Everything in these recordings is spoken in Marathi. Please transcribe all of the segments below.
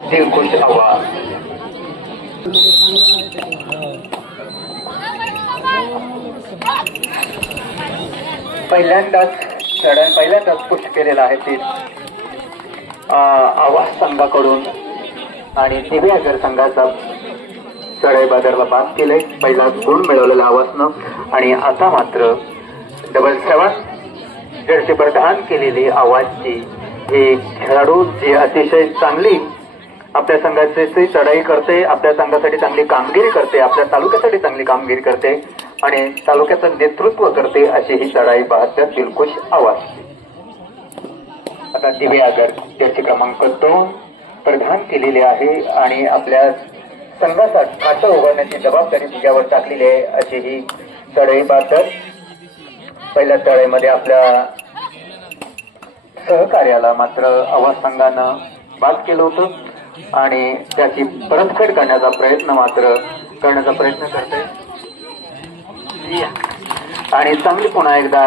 आवाज पहिल्यांदाच चढण पहिल्यांदाच पुष्ट केलेला आहे ते. आवाज संघाकडून आणि दिव्यागर संघाचा चढाई बाजारला बाद केलंय पहिला गुण मिळवलेला आवाजनं आणि आता मात्र डबल सेवन जर्सी प्रदान केलेली आवाजची हे खेळाडू जी अतिशय चांगली आपल्या संघाची ती चढाई करते आपल्या संघासाठी चांगली कामगिरी करते आपल्या तालुक्यासाठी चांगली कामगिरी करते आणि तालुक्याचं नेतृत्व करते अशी ही चढाई बहात्तर दिलखुश आवाज. आता दिवे आगर त्याची क्रमांक दोन प्रधान केलेले आहे आणि आपल्या संघाचा खातं उभारण्याची जबाबदारी तिच्यावर टाकलेली आहे अशी ही चढाई बहात्तर पहिल्या चढाईमध्ये आपल्या सहकार्याला मात्र आवाज संघानं बाद केलं होतं. आणि त्याची परतफेड करण्याचा प्रयत्न मात्र करण्याचा प्रयत्न करते आणि चांगली पुन्हा एकदा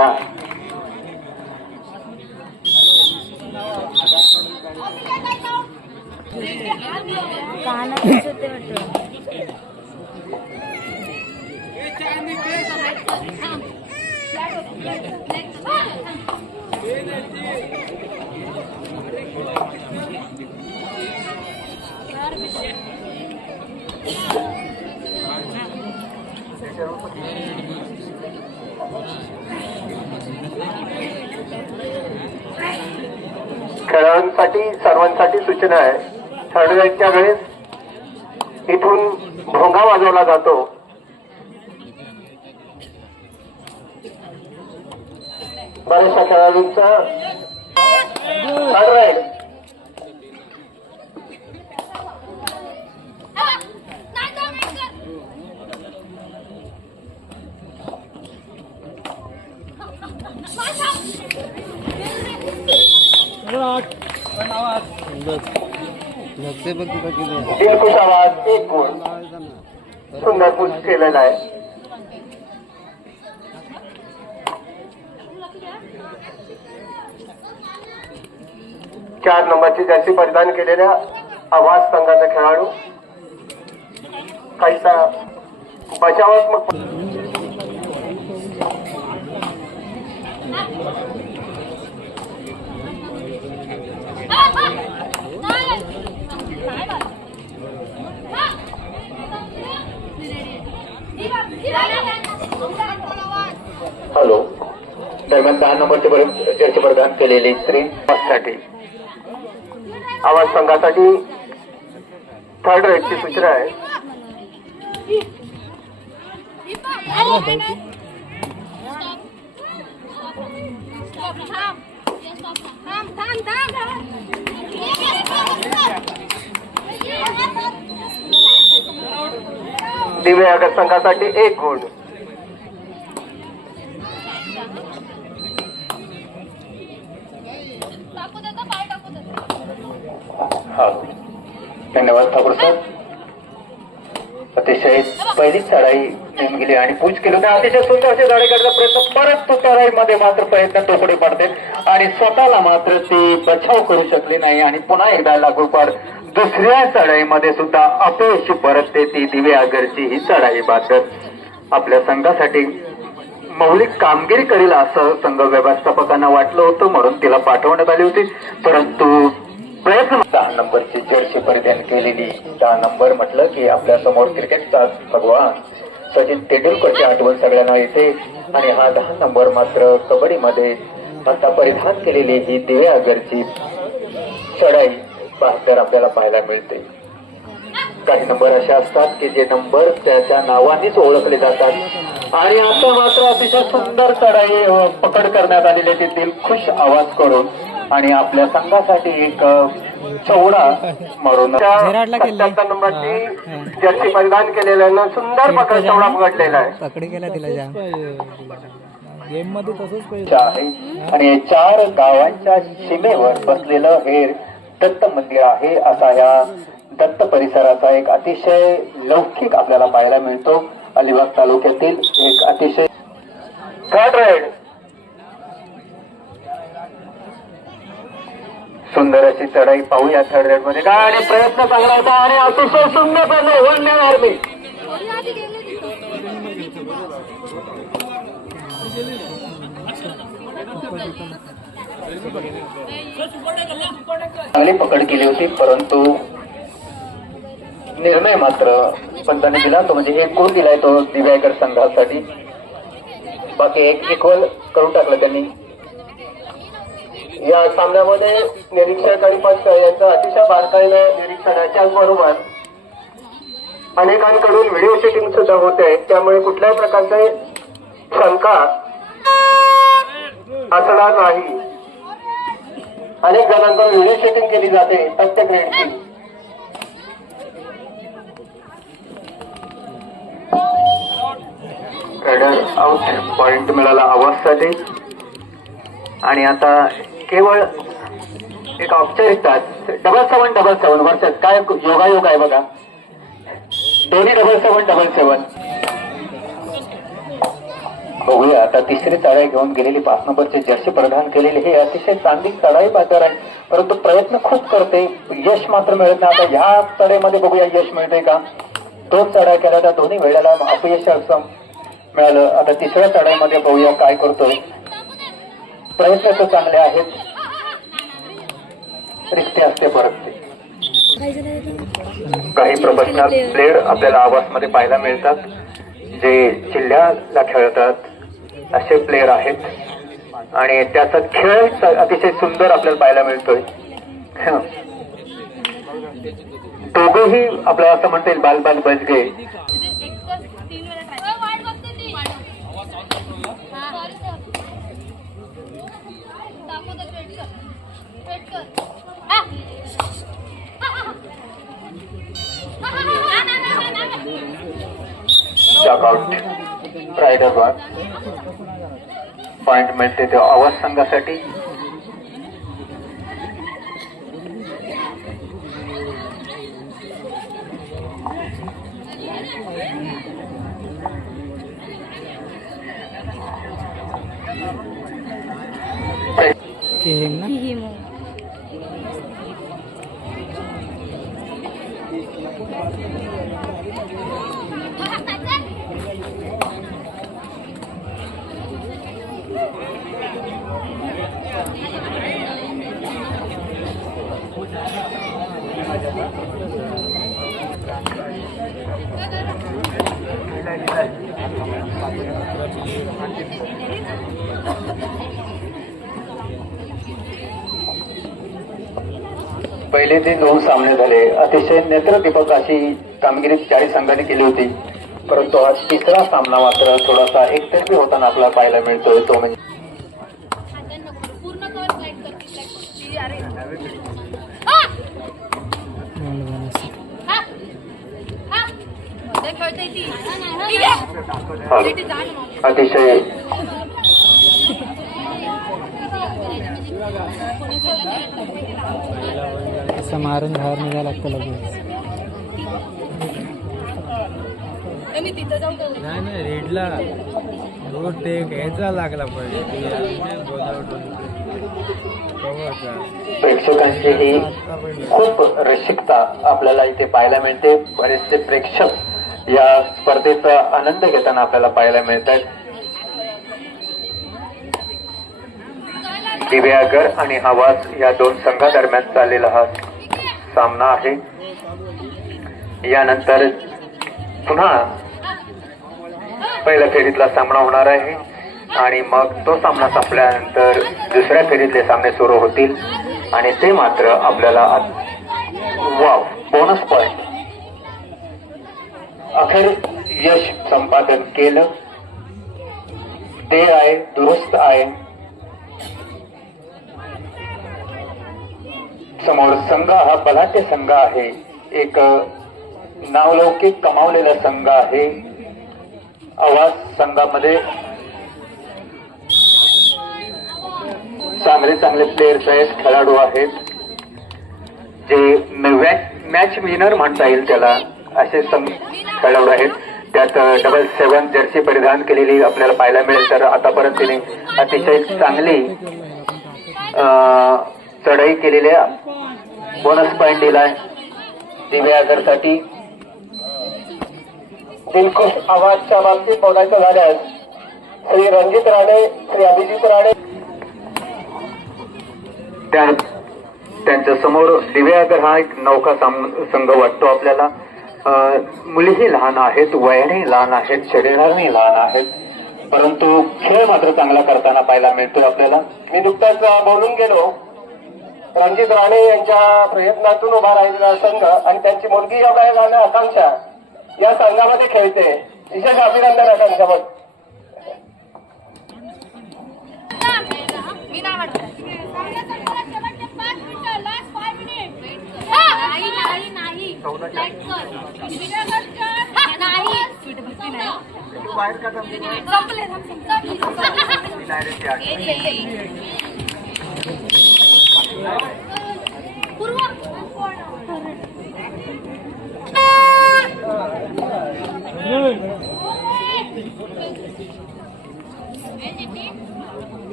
कानातच होते वाटतं खेळाडूंसाठी सर्वांसाठी सूचना आहे. खेळाडूंच्या वेळेस इथून भोंगा वाजवला जातो. बऱ्याचशा खेळाडूंचा थर्ड राईड लक्ष बघ तिथं किती आवाज एक गुण सुंदरपूर केलेला आहे चार नंबरची जर्सी परिधान केलेल्या आवाज संघाचा खेळाडू काहीसा बचावात्मक हॅलो. दरम्यान दहा नंबरचे पर्यंत प्रदान केलेले स्त्री साठी. आवाज संघासाठी थर्ड रेटची सूचना आहे. दिव्या आगर संघासाठी एक गुण. हा. धन्यवाद ठाकूर सर. अतिशय पहिलीच चढाई नेम गेली आणि पूज केलं. अतिशय सुंदर असे झाडे काढायचा प्रयत्न परत तो चढाईमध्ये मात्र प्रयत्न तोकडे पडते. आणि स्वतःला मात्र ते बचाव करू शकले नाही. आणि पुन्हा एकदा लागोपाठ दुसऱ्या चढाईमध्ये सुद्धा अपयशी परतते ती दिवे आगरची ही चढाई बादत आपल्या संघासाठी. मौलिक कामगिरी करेल असं संघ व्यवस्थापकांना वाटलं होतं म्हणून तिला पाठवण्यात आली होती. परंतु प्रयत्न दहा नंबरची जर्सी परिधान केलेली. दहा नंबर म्हटलं की आपल्यासमोर क्रिकेटचा भगवान. सचिन तेंडुलकरची आठवण सगळ्यांना येते? आणि हा दहा नंबर मात्र कबड्डीमध्ये आता परिधान केलेली ही दिवे चढाई बहात्तर आपल्याला पाहायला मिळते. काही नंबर असे असतात की जे नंबर त्याच्या नावानेच ओळखले जातात. आणि आता मात्र अतिशय सुंदर चढाई पकड करण्यात आलेली आहे. ती दिलखुश आवाज करून आणि आपल्या संघासाठी एक चौडा मारून. नंबरची जर्सी परिधान केलेल्यानं सुंदर पकड चौडा पकडलेला आहे. पकडी केला तिला गेममध्ये तसंच पाहिजे. आणि चार गावांच्या सीमेवर बसलेलं हे दत्त मंदिर आहे असा या दत्त परिसराचा एक अतिशय लौकिक आपल्याला पाहायला मिळतो. अलिबाग तालुक्यातील एक अतिशय थर्ड राईड सुंदर अशी चढाई पाहूया थर्ड रेडमध्ये. काय आणि प्रयत्न चांगला होता आणि अतिशय सुंदर बनलं वन आर्मी. चांगली पकड केली होती परंतु निर्णय मात्र पंतांनी दिला तो म्हणजे एक गुण दिलाय तो दिव्याकर संघासाठी. बाकी एक इक्वल करून टाकलं त्यांनी. या सामन्यामध्ये निरीक्षक आणि पंच यांचं अतिशय बारकाईनं निरीक्षणाच्या बरोबर अनेकांकडून व्हिडिओ शूटिंग सुद्धा होते. त्यामुळे कुठल्याही प्रकारचे शंका असणार नाही. अनेक जणांकडून व्हिडिओ शूटिंग केली जाते प्रत्येक ग्रेडची रेडर आउट पॉइंट मिळाला आवाजसाठी आणि आता केवळ एक औपचारिकता डबल सेवन डबल सेवन वर्षात काय योगायोग आहे बघा. दोन्ही डबल सेवन डबल सेवन बघूया. आता तिसरी चढाई घेऊन गेलेली पाच नंबरचे जर्सी प्रदान केलेली हे अतिशय चांगली चढाई बाजार आहे. परंतु प्रयत्न खूप करते. यश मात्र मिळत नाही. आता ह्या चढाईमध्ये बघूया यश मिळते का? दोन चढाई केल्या त्या दोन्ही वेळेला अपयश असं मिळालं. आता तिसऱ्या चढाईमध्ये बघूया काय करतोय? प्रयत्न तर चांगले आहेत. रिक्ते असते परत ते. काही प्रोफेशनल प्लेयर आपल्याला आवाजमध्ये पाहायला मिळतात. जे जिल्ह्याला खेळतात असे प्लेयर आहेत. आणि त्याचा खेळ अतिशय सुंदर आपल्याला पाहायला मिळतोय. हं. दोघंही आपल्याला असं म्हणता येईल शॉकआउट रायडर वर पॉइंट मिळते ते आवाज संघासाठी Kihim na. Kihim mo. Thank you. पहिले ते दोन सामने झाले अतिशय नेत्रदीपक अशी कामगिरी चाळीस संघाने केली होती परंतु हा तिसरा सामना मात्र थोडासा एकतर्फी होताना आपल्याला पाहायला मिळतोय तो म्हणजे अतिशय कवर फ्लाईट करते अरे मला बनस. खेळते ती ठीक आहे ती जा ना मग. अतिशय असं मारून बाहेर निघायला लागतं लगेच. नाही नाही रेडला. रोड ते घ्यायचा लागला पाहिजे प्रेक्षकांची ही खूप रसिकता आपल्याला इथे पाहायला मिळते. बरेचसे प्रेक्षक या स्पर्धेचा आनंद घेताना आपल्याला पाहायला मिळत दिव्यागर आणि हवास या दोन संघादरम्यान चाललेला हा सामना आहे. यानंतर पुन्हा पहिल्या फेरीतला सामना होणार आहे आणि मग तो सामना संपल्यानंतर दुसऱ्या फेरीतले सामने सुरू होतील. आणि ते मात्र आपल्याला वाव बोनस पॉइंट अखेर यश संपादन केलं. ते आहे दुरुस्त आहे. समोर संघ हा बलाढ्य संघ आहे. एक नावलौकिक कमावलेला संघ आहे. आवाज संघामध्ये चांगले चांगले प्लेयर्स आहेत खेळाडू आहेत. जे मॅच विनर म्हणता येईल त्याला असे संघ खेळाडू आहेत. त्यात डबल सेवन जर्सी परिधान केलेली आपल्याला पाहायला मिळेल. तर आतापर्यंत तिने अतिशय चांगली चढाई केलेल्या बोनस पॉईंट दिलाय दिव्यागरसाठी दिलखुश आवाजच्या बाबतीत बोलायचं झाल्यास श्री रणजित राणे श्री अभिजित राणे. त्यांच्यासमोर दिव्यागर हा एक नौका संघ वाटतो आपल्याला. मुलीही लहान आहेत वयाने लहान आहेत शरीराने लहान आहेत. परंतु खेळ मात्र चांगला करताना पाहायला मिळतो आपल्याला. मी नुकताच बोलून गेलो. रणजित राणे यांच्या प्रयत्नातून उभा राहिलेला संघ आणि त्यांची मुलगी योगायोग आणि आकांक्षा या संघामध्ये खेळते विशेष अभिनंदन आकांक्षा बघ नाही म्हणत. शेवटचे पाच मिनिटं, last five minutes. नाही, नाही, नाही. Let कर. हा, नाही. संपले, संपले. ये, ये, ये. पूर्वा.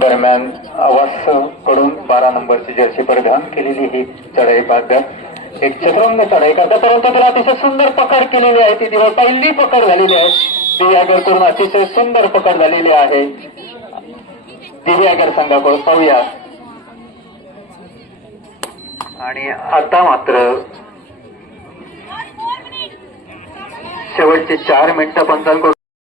दरम्यान आवास कडून बारा नंबरची जर्सी परिधान केलेली ही चढाई बादर एक चतुरंग चढाई करता परंतु त्याला अतिशय सुंदर पकड केलेली आहे. ती दिवस पहिली पकड झालेली आहे. दिव्यागर करून अतिशय सुंदर पकड झालेली आहे. दिव्यागर संघाकडून पाहूया. आणि आता मात्र शेवटचे चार मिनिटं पंचांकडून